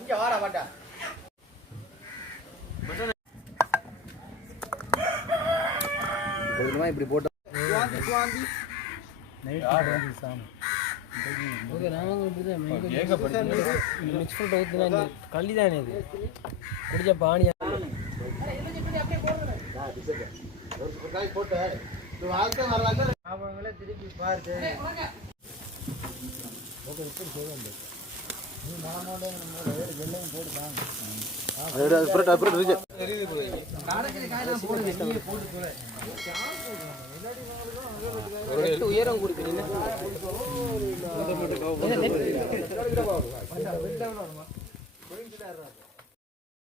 இங்க வாடா வாடா இப்படி போட்டு கள்ளிதானே இது குடிச்ச பானியா திருப்பி பாரு உயரம் கொடுக்குறீங்க